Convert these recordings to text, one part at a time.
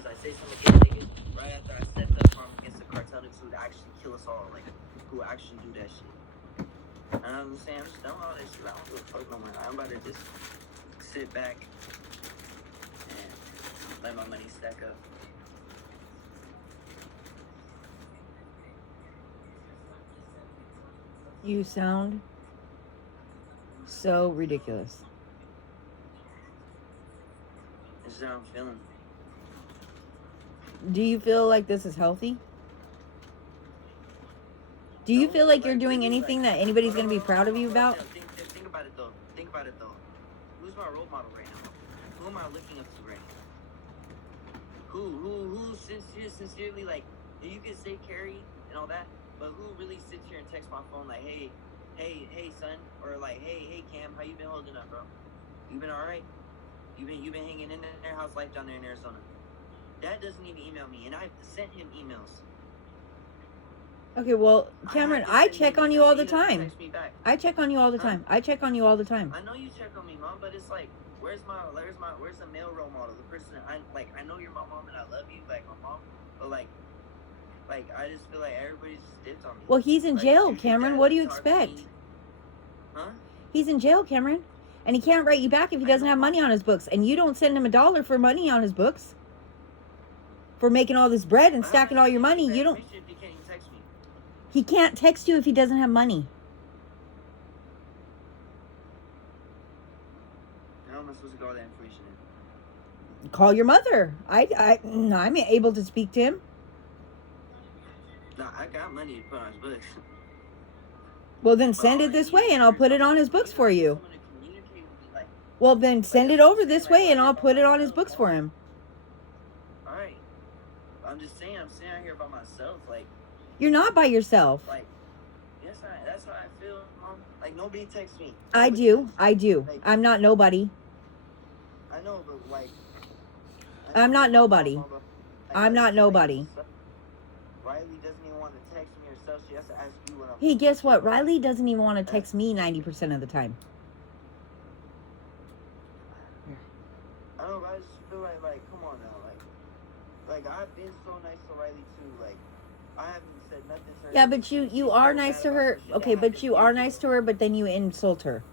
niggas. I say something against niggas right after I stepped up from against the cartel niggas who would actually kill us all, like who actually do that shit. And I'm saying, I'm just done with all that shit. I don't give a fuck no more. I'm about to just sit back and let my money stack up. You sound so ridiculous. This is how I'm feeling. Do you feel like this is healthy? Do you feel like you're doing anything that anybody's going to be proud of you about? Think about it though. Think about it though. Who's my role model right now? Who am I looking up to right now? Who sincerely, like, you can say Carrie and all that, but who really sits here and texts my phone like, hey son, or like, hey Cam, how you been holding up, bro? You been all right? You been hanging in there? How's life down there in Arizona? Dad doesn't even email me, and I've sent him emails. Okay, well, Cameron, I check on you all the time. I check on you all the time. I check on you all the time. I know you check on me, Mom, but it's like, where's the male role model? The person I know you're my mom and I love you like my mom, but like I just feel like everybody's just dipped on me. Well, he's in jail, Cameron. What do you expect? Huh? He's in jail, Cameron, and he can't write you back if he doesn't have money on his books, and you don't send him $1 for money on his books. For making all this bread and stacking all your money, you don't. He can't text you if he doesn't have money. How am I supposed to get all that information in? Call your mother. I'm able to speak to him. No, I got money to put on his books. Well, then send it this way and I'll put it on his books for you. Well, then send it over this way and I'll put it on his books for him. Alright. I'm just saying, I'm sitting out here by myself, like. You're not by yourself. Like, yes, that's how I feel, Mom. Like, nobody texts me. I do. Like, I'm not nobody. I know, but like. I'm not nobody. I'm not nobody. Riley doesn't even want to text me herself. She has to ask you when I'm. Hey, guess what? Riley doesn't even want to text me 90% of the time. I don't know, I just feel like, come on now, like I've been so nice to Riley too, like, I haven't said nothing to her. Yeah, but you are nice to her. Okay, but you are nice to her, but then you insult her.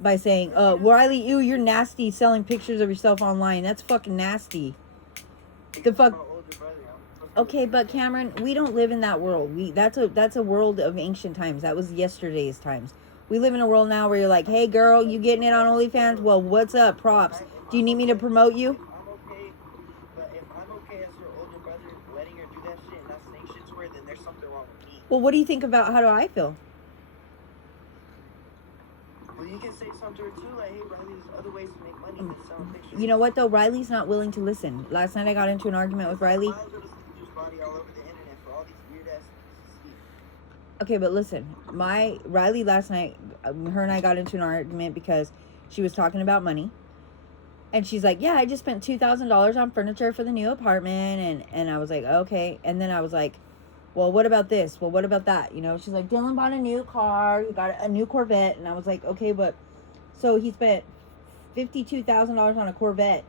By saying, Riley, you're nasty selling pictures of yourself online. That's fucking nasty. The fuck. Okay, but Cameron, we don't live in that world. That's a world of ancient times. That was yesterday's times. We live in a world now where you're like, hey girl, you getting it on OnlyFans? Well, what's up? Props. Do you need me to promote you? I'm okay, but if I'm okay as her older brother, letting her do that shit and not saying shit to her, then there's something wrong with me. Well, what do you think about how do I feel? Well, you can say something to her too, like, hey, Riley, there's other ways to make money than selling pictures. You know what though? Riley's not willing to listen. Last night I got into an argument with Riley. Body all over the internet for all these weird ass things. Okay, but listen, Riley last night, her and I got into an argument because she was talking about money. And she's like, yeah, I just spent $2,000 on furniture for the new apartment. And I was like, okay. And then I was like, well, what about this? Well, what about that? You know, she's like, Dylan bought a new car. He got a new Corvette. And I was like, okay, but so he spent $52,000 on a Corvette,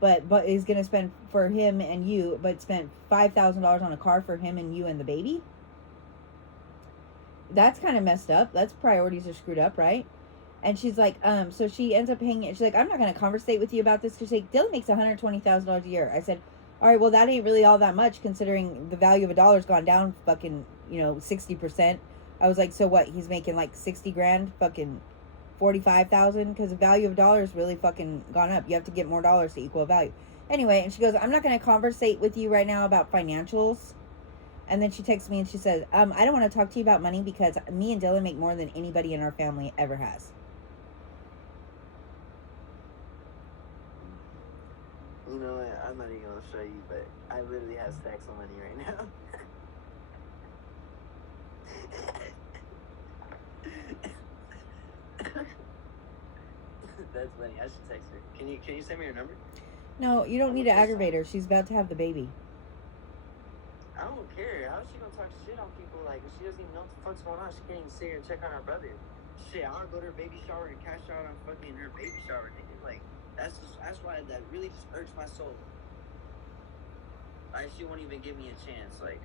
but he's going to spend for him and you, but spent $5,000 on a car for him and you and the baby? That's kind of messed up. That's priorities are screwed up, right? And she's like, so she ends up paying it. She's like, I'm not going to conversate with you about this. She's like, Dylan makes $120,000 a year. I said, all right, well, that ain't really all that much considering the value of a dollar's gone down fucking, 60%. I was like, so what? He's making like 60 grand, fucking 45,000, because the value of a dollar is really fucking gone up. You have to get more dollars to equal value. Anyway, and she goes, I'm not going to conversate with you right now about financials. And then she texts me and she says, I don't want to talk to you about money because me and Dylan make more than anybody in our family ever has. You know what? I'm not even going to show you, but I literally have stacks of money right now. That's funny. I should text her. Can you send me her number? No, you don't need to aggravate her. She's about to have the baby. I don't care. How is she gonna talk shit on people like if she doesn't even know what the fuck's going on? She can't even sit here and check on her brother. Shit, I wanna go to her baby shower and cash out on fucking her baby shower, nigga. Like that's why that really just irks my soul. She won't even give me a chance. Like,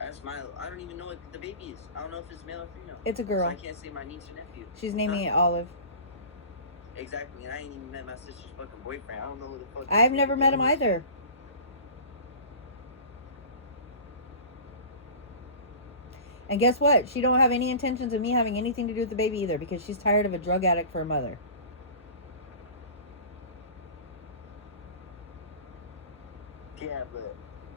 that's my. I don't even know what the baby is. I don't know if it's male or female. It's a girl. So I can't say my niece or nephew. She's naming it Olive. Exactly, and I ain't even met my sister's fucking boyfriend. I don't know who the fuck. I've never met him either. And guess what? She don't have any intentions of me having anything to do with the baby either, because she's tired of a drug addict for a mother. Yeah, but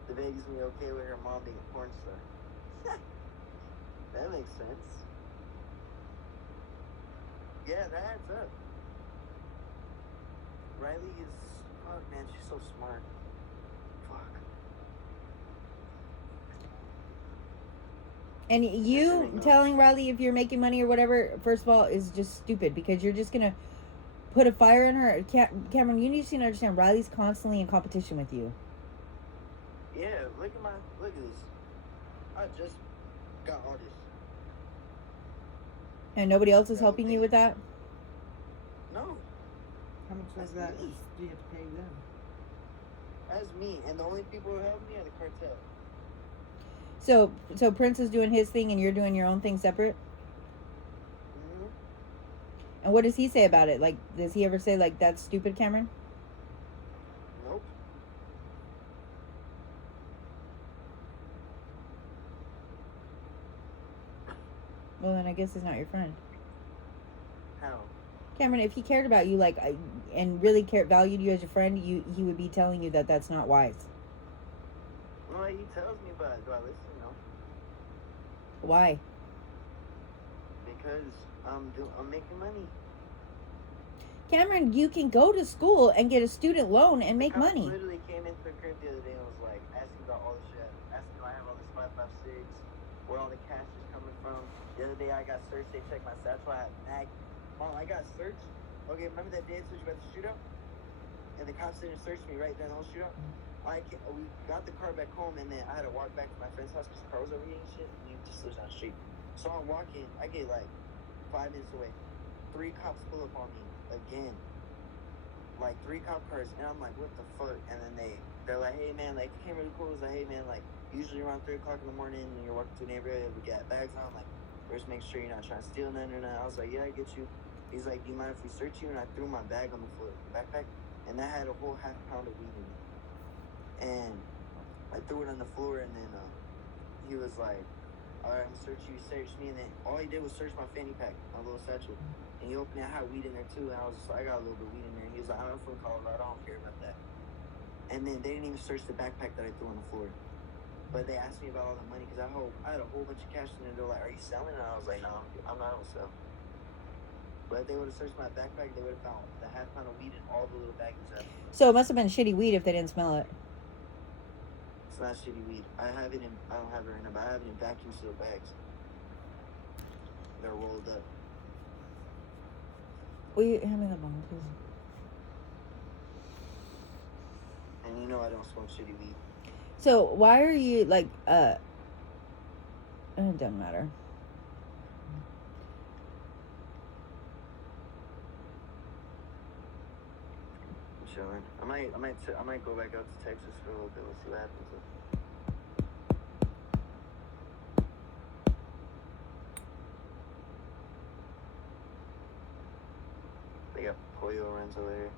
the baby's gonna be okay with her mom being a porn star. That makes sense. Yeah, that adds up. Riley is, fuck man, she's so smart. Fuck. And you Listening, telling Riley if you're making money or whatever, first of all, is just stupid, because you're just gonna put a fire in her. Cameron, you need to understand, Riley's constantly in competition with you. Yeah, look at this. I just got all this. And nobody else is Yeah, helping okay. you with that? No, How much was that? Do you have to pay them? that's me. And the only people who help me are the cartel. So Prince is doing his thing and you're doing your own thing separate? Mm-hmm. And what does he say about it? Like, does he ever say, like, that's stupid, Cameron? Nope. Well, then I guess he's not your friend. How? Cameron, if he cared about you, like, and really valued you as your friend, he would be telling you that that's not wise. Well, he tells me, but do I listen? No. Why? Because I'm making money. Cameron, you can go to school and get a student loan and make The cops money. literally came into the crib the other day and was like, asking about all the shit. Asking if I have all this 5.56, where all the cash is coming from. The other day I got searched, they checked my satchel, I had mag. Mom, I got searched. Okay, remember that day I told you about the shootout? And the cops didn't search me right there in the whole shootout? We got the car back home, and then I had to walk back to my friend's house because the car was overheating and shit, and he just lives down the street. So I'm walking, I get like 5 minutes away. 3 cops pull up on me again. Like 3 cop cars, and I'm like, what the fuck? And then they're like, hey man, like, you came really cool. It's like, hey man, like, usually around 3 o'clock in the morning, when you're walking through a neighborhood, we got bags on, like, we're just making sure you're not trying to steal nothing or nothing. I was like, yeah, I get you. He's like, do you mind if we search you? And I threw my bag on the floor, backpack, and that had a whole half pound of weed in it. And I threw it on the floor, and then he was like, all right, I'm gonna search you. He searched me, and then all he did was search my fanny pack, my little satchel. And he opened it, I had weed in there too, and I was just like, I got a little bit of weed in there. And he was like, I'm from Colorado, I don't care about that. And then they didn't even search the backpack that I threw on the floor. But they asked me about all the money, because I had a whole bunch of cash in there. They're like, are you selling? And I was like, no, I'm not gonna sell. But if they would have searched my backpack, they would have found the half pound of weed and all the little baggies of it. So it must have been shitty weed if they didn't smell it. It's not shitty weed. I don't have it right now, but I have it in vacuum sealed bags. They're rolled up. Will you hand me the bong, please? And you know I don't smoke shitty weed. So why are you like it doesn't matter. I'm chilling. I might go back out to Texas for a little bit. We'll see what happens. They got pollo runs over there.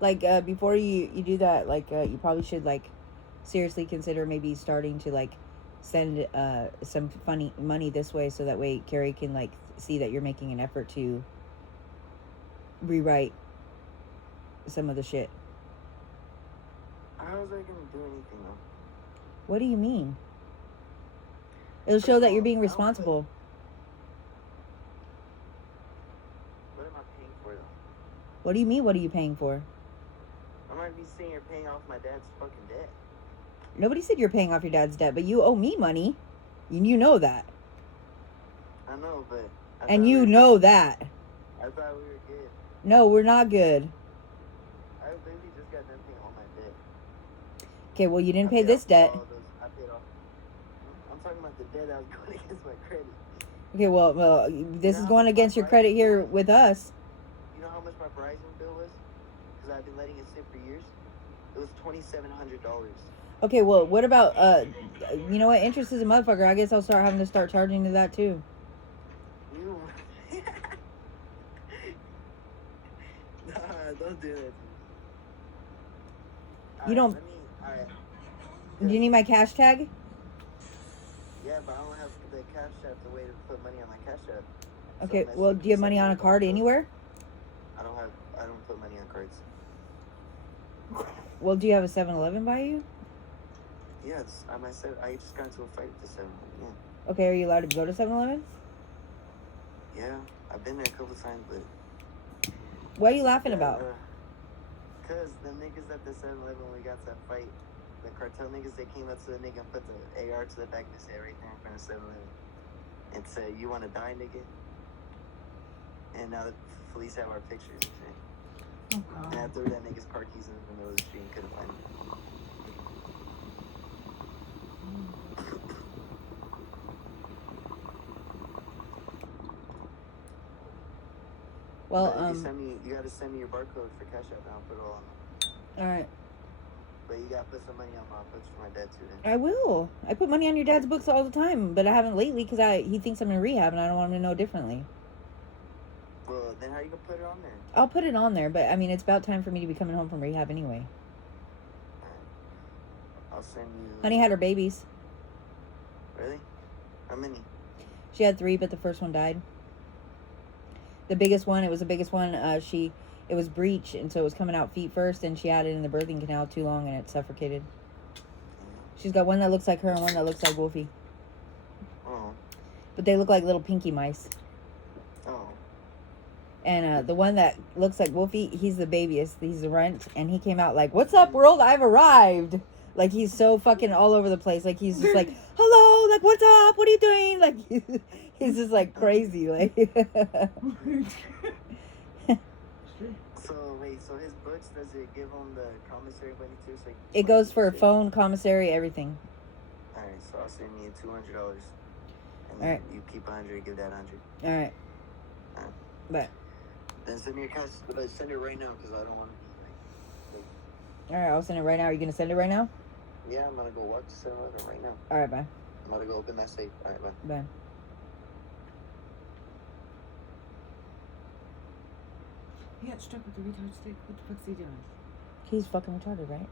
Like before you do that, like you probably should like seriously consider maybe starting to like send some funny money this way, so that way Carrie can like see that you're making an effort to rewrite some of the shit. How is that gonna do anything though? What do you mean? It'll show that you're being responsible. What am I paying for though? What do you mean? What are you paying for? I might be sitting here paying off my dad's fucking debt. Nobody said you're paying off your dad's debt, but you owe me money. You know that. I know, but And you know that. I thought we were good. No, we're not good. I literally just got done paying all my debt. Okay, well, you didn't I pay paid this off debt. all those- I paid off. I'm talking about the debt that was going against my credit. Okay, well, this is going against your credit here with us. You know how much my Verizon bill was? Because I've been letting it sit for years. It was $2,700. Okay, well, what about you know what? Interest is a motherfucker. I guess I'll start charging to that too. You. Nah, don't do that. You don't- Alright. Do you need my cash tag? Yeah, but I don't have the cash app the way to put money on my cash app. So Okay, unless well, you do you have can money send on me a card barcode. anywhere? I don't put money on cards. Well, do you have a 7-Eleven by you? Yes, I just got into a fight with the 7-Eleven. Yeah. Okay, are you allowed to go to 7-Eleven? Yeah, I've been there a couple times, but. What are you laughing Yeah, about? Cause the niggas at the 7-Eleven when we got to that fight, the cartel niggas, they came up to the nigga and put the AR to the back of his head right there in front of 7-Eleven and said, "You wanna die, nigga?" And now the police have our pictures and shit. Oh, And I God. threw that nigga's car keys in the middle of the street and couldn't find him. Well, But you gotta send me your barcode for Cash App and I'll put it all on there. all right. But you gotta put some money on my books for my dad too then. I will. I put money on your dad's books all the time, but I haven't lately because he thinks I'm in rehab and I don't want him to know differently. Well, then how you gonna put it on there? I'll put it on there, but I mean, it's about time for me to be coming home from rehab anyway. Alright. I'll send you. Honey had her babies. Really? How many? She had 3, but the first one died. The biggest one, it was the biggest one. It was breech, and so it was coming out feet first, and she had it in the birthing canal too long, and it suffocated. She's got one that looks like her and one that looks like Wolfie, Oh. but they look like little pinky mice. Oh. And the one that looks like Wolfie, he's the babyest. He's the runt, and he came out like, "What's up, world? I've arrived!" Like he's so fucking all over the place. Like he's just like, "Hello, like what's up? What are you doing?" Like he's just like crazy. Like So wait, so his books, does it give him the commissary money too? So it goes for phone, commissary, everything. Alright, so I'll send you $200. And Alright. you keep 100, give that 100. All right, Alright. but Then send me your cash, but send it right now because I don't want to be like, all right, I'll send it right now. Are you gonna send it right now? yeah, I'm gonna go walk to 7-Eleven right now. All right, bye, I'm gonna go open that safe. Alright, bye. bye. He got struck with the retard stick. What the fuck's he doing? He's fucking retarded, right?